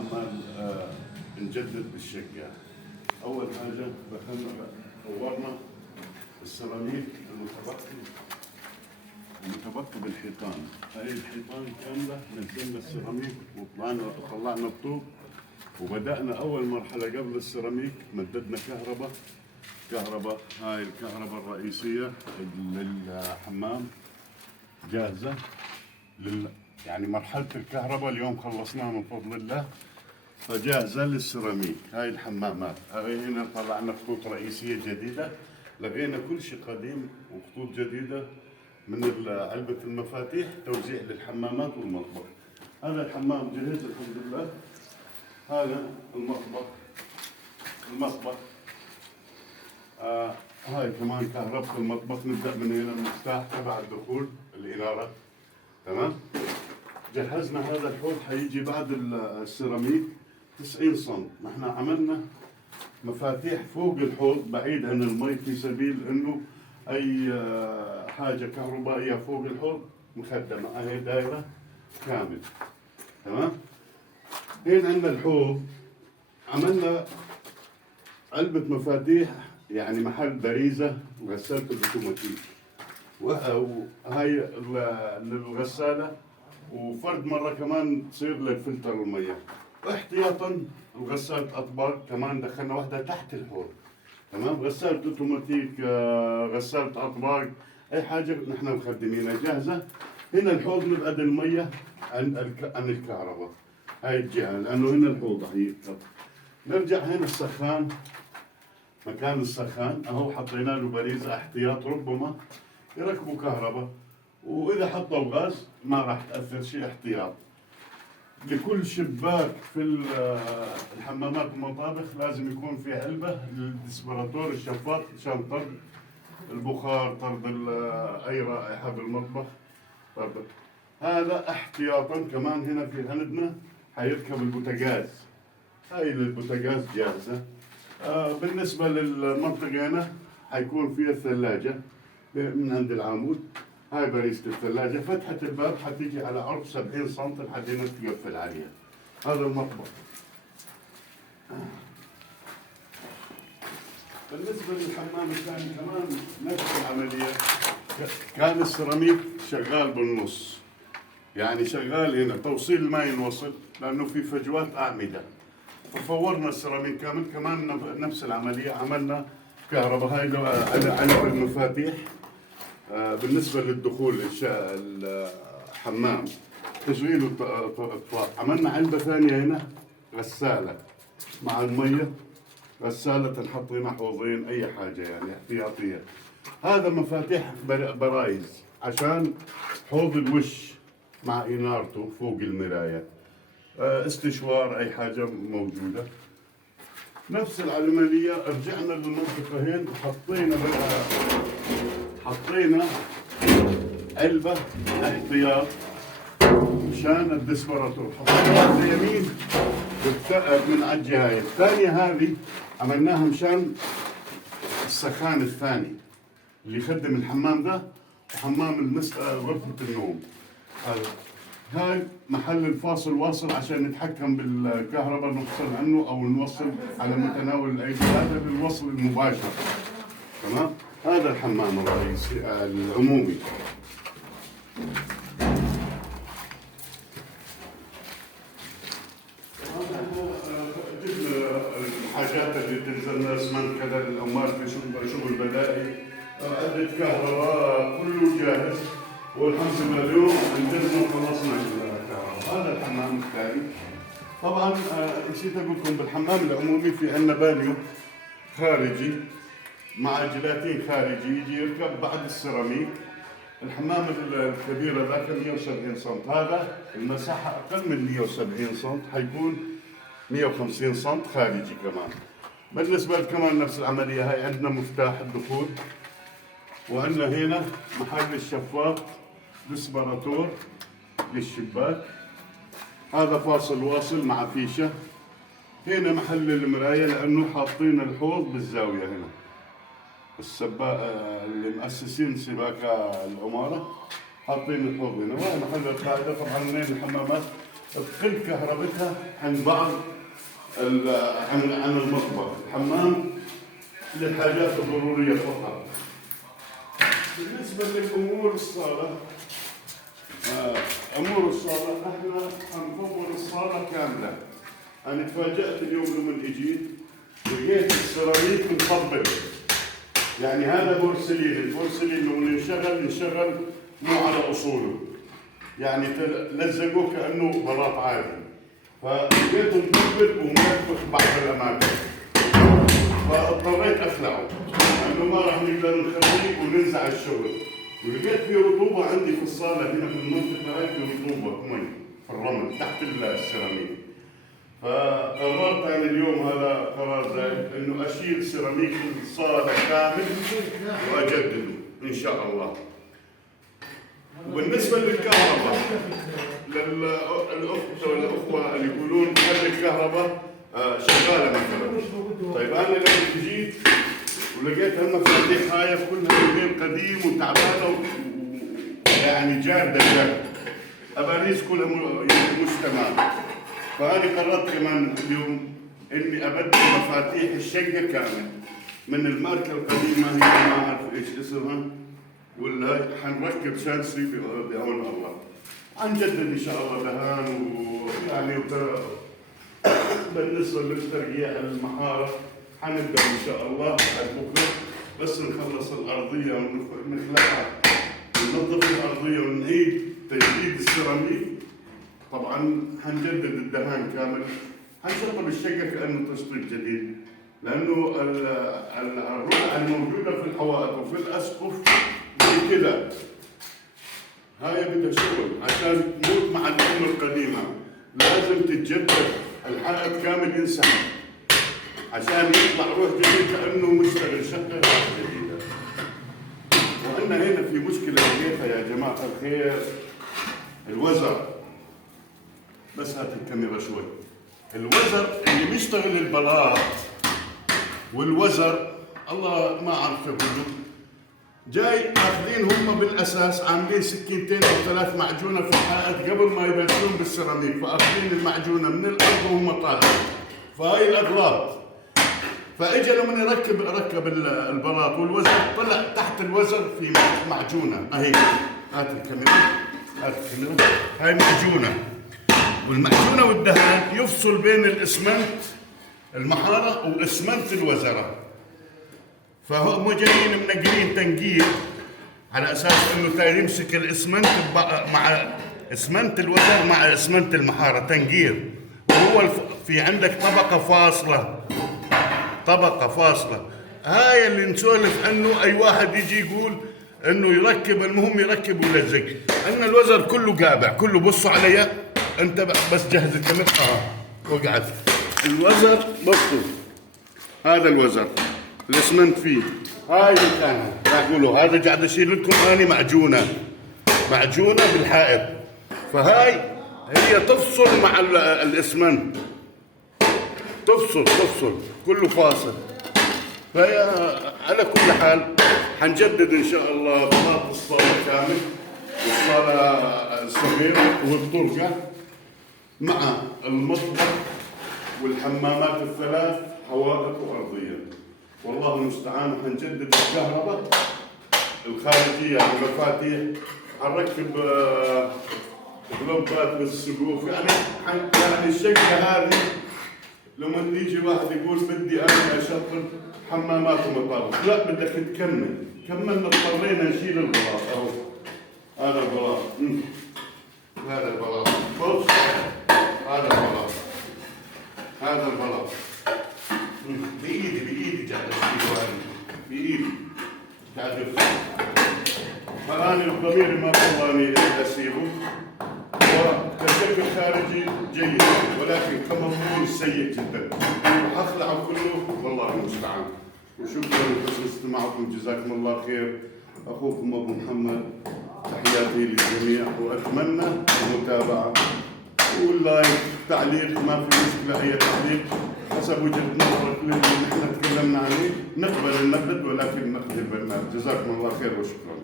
عمال نجدد بالشقة. أول حاجة دخلنا طورنا السيراميك المتبقي بالحيطان. هاي الحيطان كاملة نزلنا السيراميك وطلعنا الطوب، وبدأنا أول مرحلة قبل السيراميك مددنا كهرباء. هاي الكهرباء الرئيسية للحمام جاهزة يعني مرحلة الكهرباء اليوم خلصناها من فضل الله، فجاهزة للسيراميك. هاي الحمامات هاي هنا طلعنا خطوط رئيسية جديدة، لغينا كل شيء قديم وخطوط جديدة من علبة المفاتيح توزيع للحمامات والمطبخ. هذا الحمام جهز الحمد لله. هذا المطبخ هاي كمان كهرباء المطبخ. نبدأ من هنا المفتاح تبع الدخول الإنارة. تمام. جهزنا هذا الحوض حيجي بعد السيراميك 90 سم. نحن عملنا مفاتيح فوق الحوض بعيد عن المي في سبيل انه اي حاجه كهربائيه فوق الحوض مخدمه. هي دائره كامل. تمام. هنا عندنا الحوض عملنا علبه مفاتيح، يعني محل باريزه وغساله الاوتوماتيك، وهي للغساله، وفرد مره كمان تصير للفلتر الميه. واحتياطا وغسالة اطباق كمان دخلنا واحدة تحت الحوض. تمام. غسالة اوتوماتيك، غسالة اطباق، اي حاجة نحن مخدمينها جاهزة. هنا الحوض نبعد المية عن الكهرباء، هاي الجهة لانه هنا الحوض راح يركب. نرجع هنا السخان، مكان السخان اهو حطينا له باريزة احتياط، ربما يركبوا كهرباء، واذا حطوا غاز ما راح تأثر شيء احتياط. لكل شباك في الحمامات والمطابخ لازم يكون في علبة للديسبراتور الشفاط عشان طرد البخار، طرد أي رائحة بالمطبخ. طرد. هذا احتياطا. كمان هنا في عندنا حيركب البوتاجاز. هاي البوتاجاز جاهزة. بالنسبة للمنطقة هنا حيكون فيها الثلاجة من عند العمود. هاي باريزة الثلاجة. فتحة الباب حتيجي على عرض 70 سم لحد هنا تقفل عليها. هذا المطبخ. بالنسبة للحمام الثاني كمان نفس العملية. كان السيراميك شغال بالنص، يعني شغال هنا توصيل الماء ينوصل لأنه في فجوات أعمدة، ففورنا السيراميك كامل. كمان نفس العملية عملنا كهرباء. هاي على المفاتيح. بالنسبة للدخول الحمام تشغيل الإطفاء عملنا علبة ثانية هنا غسالة مع المية. غسالة تنحط هنا حوضين أي حاجة يعني احتياطية. هذا مفاتيح برايز عشان حوض الوش مع إنارته فوق المراية. استشوار أي حاجة موجودة. نفس العملية رجعنا للمنطقة هين حطينا علبة احتياط مشان الديسبراتور. حطينا على اليمين من على الجهة الثانية. هذه عملناها مشان السخان الثاني اللي يخدم الحمام ده وحمام غرفة النوم. هاي محل الفاصل واصل عشان نتحكم بالكهرباء، نفصل عنه او نوصل على متناول الايدي. هذا للوصل المباشر. تمام. هذا الحمام الرئيسي العمومي. جبنا الحاجات اللي تنزلنا اسمنت كذا للعمال في شغل بدائي، عدة كهرباء، كله جاهز. والحمد لله اليوم انجزنا وخلصنا الكهرباء. هذا الحمام الثاني. طبعا نسيت اقول لكم بالحمام العمومي في عندنا باليو خارجي مع جيلاتين خارجي يجي يركب بعد السيراميك. الحمام الكبير ذاك 170 سم، هذا المساحة أقل من 170 سم، حيكون 150 سم خارجي كمان. بالنسبة كمان نفس العملية. هاي عندنا مفتاح الدخول، وعندنا هنا محل الشفاط ديسبراتور للشباك. هذا فاصل واصل مع فيشة. هنا محل المراية لأنه حاطين الحوض بالزاوية هنا. السباك اللي مؤسسين سباكة العمارة حاطين الحوض هنا. وهي محل القاعدة. طبعا هنا الحمامات تقل كهربتها عن بعض عن المطبخ. الحمام للحاجات الضرورية فقط. بالنسبة للأمور الصالة، أمور الصالة احنا حنفور الصالة كاملة. أنا تفاجأت اليوم لما اجيت لقيت السيراميك مطبق. يعني هذا بورسلين، البورسلين لما ينشغل مو على أصوله. يعني لزقوه كأنه بلاط عادي. فلقيته مطبق ومنفخ بعض الأماكن. فاضطريت أخلعه. لأنه ما راح نقدر نخليه وننزع الشغل. ولقيت في رطوبة عندي في الصالة هنا في المنطقة هاي، في رطوبة مي في الرمل تحت السيراميك. فقررت أنا اليوم، هذا قرار زايد، إنه أشيل سيراميك الصالة كامل وأجدده إن شاء الله. وبالنسبة للكهرباء، للأخت والأخوة اللي يقولون خلي الكهرباء شغالة مثلا. طيب أنا لما جيت ولقيت هالمفاتيح هاي كلها موديل قديم وتعبانه يعني جاردة. ابانيس كلها مش تمام. فانا قررت كمان اليوم اني ابدل مفاتيح الشقه كامل من الماركه القديمه، هي ما اعرف ايش اسمها، ولا حنركب شانسي بعون الله. حنجدد ان شاء الله دهان ويعني بالنسبه للترقيع المحاره حنبدا ان شاء الله بكره، بس نخلص الارضيه ونخلعها وننظف الارضيه ونعيد تجديد السيراميك. طبعا حنجدد الدهان كامل، حنشطب الشقه كانه تشطيب جديد، لانه الرقع الموجوده في الحوائط وفي الاسقف زي كذا، هاي بدها شغل عشان تموت مع الأمة القديمة. لازم تتجدد الحائط كامل، ينسحب عشان يطلع روح جديد كأنه مشتغل شقة جديدة. وعندنا هنا في مشكلة لقيتها يا جماعة الخير، الوزر. بس هات الكاميرا شوي. الوزر اللي بيشتغل البلاط والوزر الله ما أعرف يقولوا، جاي اخذين هم بالاساس عاملين سكينتين او 3 معجونه في الحائط قبل ما يبلشون بالسيراميك، فاخذين المعجونه من الارض وهم طالعين، فهاي الاغلاط. فاجى لما ركب البلاط والوزر، طلع تحت الوزر في معجونه اهي. هات الكاميرا، هاي معجونه، والمعجونه والدهان يفصل بين الاسمنت المحاره واسمنت الوزره. فهم جايين منقلين تنقيل على اساس انه يمسك الاسمنت مع اسمنت الوزر مع اسمنت المحاره تنقير، وهو في عندك طبقه فاصله. هاي اللي نسولف عنه، اي واحد يجي يقول انه يركب، المهم يركب ويلزق. عندنا الوزر كله قابع، كله بصوا علي انت بس جهز الكاميرا. وقعت الوزر، بصوا هذا الوزر الاسمنت فيه، هاي مكانها. يقولوا هذا قاعد اشيل لكم اني معجونه بالحائط، فهاي هي تفصل مع الاسمنت، تفصل كله فاصل. فهي على كل حال حنجدد ان شاء الله بلاط الصاله كامل، والصاله الصغيره والطرقه مع المطبخ والحمامات الثلاث، حوائط وارضيه. والله المستعان. حنجدد الكهرباء الخارجيه والمفاتيح، حنركب بلوبات بالسقوف. يعني الشقه هذه لما يجي واحد يقول بدي انا اشطب حمامات ومطابخ، لا بدك تكمل. كملنا اضطرينا نشيل البلاط. اهو هذا البلاط، هذا البلاط، بص هذا البلاط بإيدي قاعد أشيله، بإيدي قاعد أفصل. فأنا ضميري ما خلاني أسيبه، وكشكل خارجي جيد ولكن كمضمون سيء جدا، وحخلعه كله. والله المستعان. وشكرا لحسن استماعكم، جزاكم الله خير. أخوكم أبو محمد، تحياتي للجميع، وأتمنى المتابعة واللايك، تعليق، ما في مشكلة أي تعليق حسب وجهة نظرك اللي نحن تكلمنا عليه، نقبل النقد ولكن نقد البرنامج. جزاكم الله خير وشكرا.